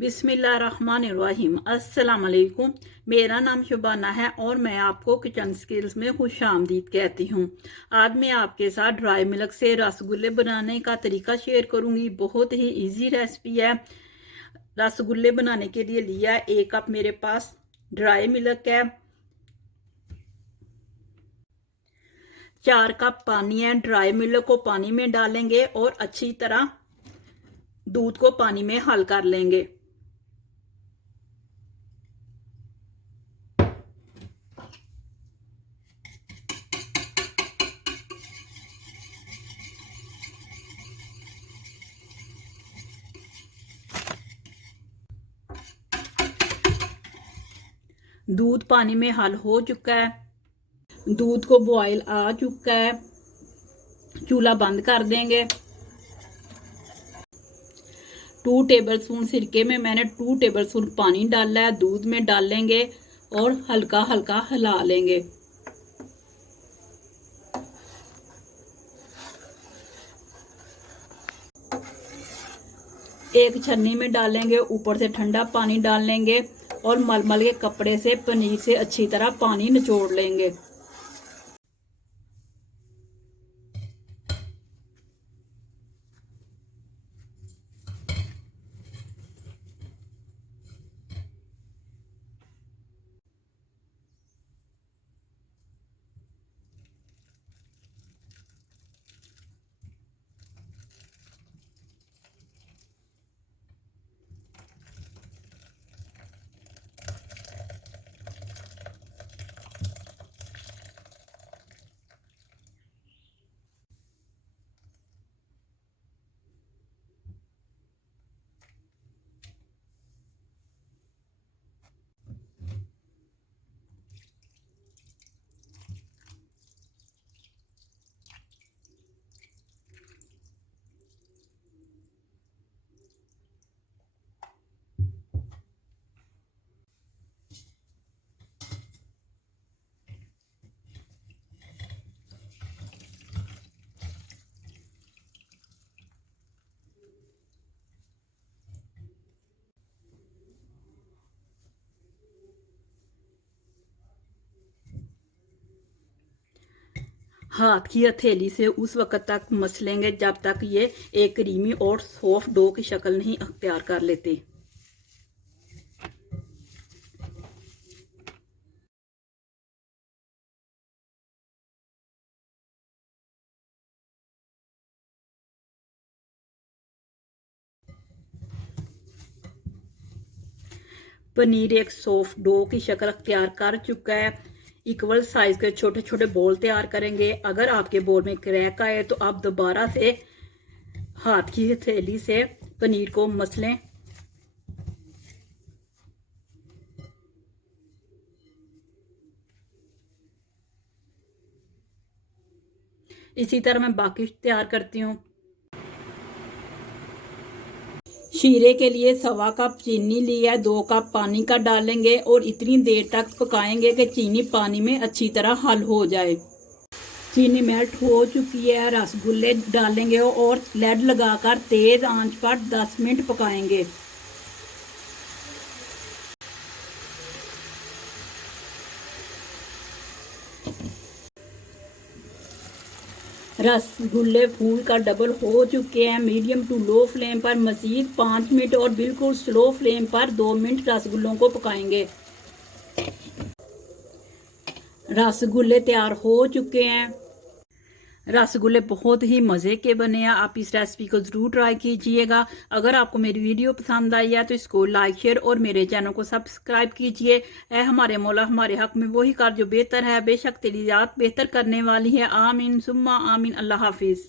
बिस्मिल्लाहिर्रहमानिर्रहीम। अस्सलाम वालेकुम। मेरा नाम शुबाना है और मैं आपको किचन स्किल्स में खुश आमदीद कहती हूँ। आज मैं आपके साथ ड्राई मिल्क से रसगुल्ले बनाने का तरीका शेयर करूँगी। बहुत ही इजी रेसिपी है। रसगुल्ले बनाने के लिए लिया 1 कप मेरे पास ड्राई मिल्क है, 4 कप पानी है। ड्राई मिल्क को पानी में डालेंगे और अच्छी तरह दूध को पानी में हल कर लेंगे। दूध पानी में हल हो चुका है, दूध को बॉयल आ चुका है। चूल्हा बंद कर देंगे। 2 टेबलस्पून सिरके में मैंने 2 टेबलस्पून पानी डाला है, दूध में डालेंगे और हल्का हल्का हिला लेंगे। एक छन्नी में डालेंगे, ऊपर से ठंडा पानी डाल लेंगे और मलमल के कपड़े से पनीर से अच्छी तरह पानी निचोड़ लेंगे। हाथ की हथेली से उस वक्त तक मसलेंगे जब तक ये एक क्रीमी और सॉफ्ट डो की शक्ल नहीं अख्तियार कर लेते। पनीर एक सॉफ्ट डो की शक्ल अख्तियार कर चुका है। इक्वल साइज के छोटे छोटे बॉल तैयार करेंगे। अगर आपके बॉल में क्रैक आए तो आप दोबारा से हाथ की हथेली से पनीर को मसलें। इसी तरह मैं बाकी तैयार करती हूँ। शीरे के लिए 1.25 कप चीनी लिया है, 2 कप पानी का डालेंगे और इतनी देर तक पकाएंगे कि चीनी पानी में अच्छी तरह हल हो जाए। चीनी मेल्ट हो चुकी है। रसगुल्ले डालेंगे और लेड लगाकर तेज आंच पर 10 मिनट पकाएंगे। रसगुल्ले फूल का डबल हो चुके हैं। मीडियम टू लो फ्लेम पर मजीद 5 मिनट और बिल्कुल स्लो फ्लेम पर 2 मिनट रसगुल्लों को पकाएंगे। रसगुल्ले तैयार हो चुके हैं। रसगुल्ले बहुत ही मज़े के बने हैं। आप इस रेसिपी को ज़रूर ट्राई कीजिएगा। अगर आपको मेरी वीडियो पसंद आई है तो इसको लाइक शेयर और मेरे चैनल को सब्सक्राइब कीजिए। ऐ हमारे मौला हमारे हक में वही कर जो बेहतर है। बेशक तेरी ज़ात बेहतर करने वाली है। आमीन सुम्मा आमीन। अल्लाह हाफिज़।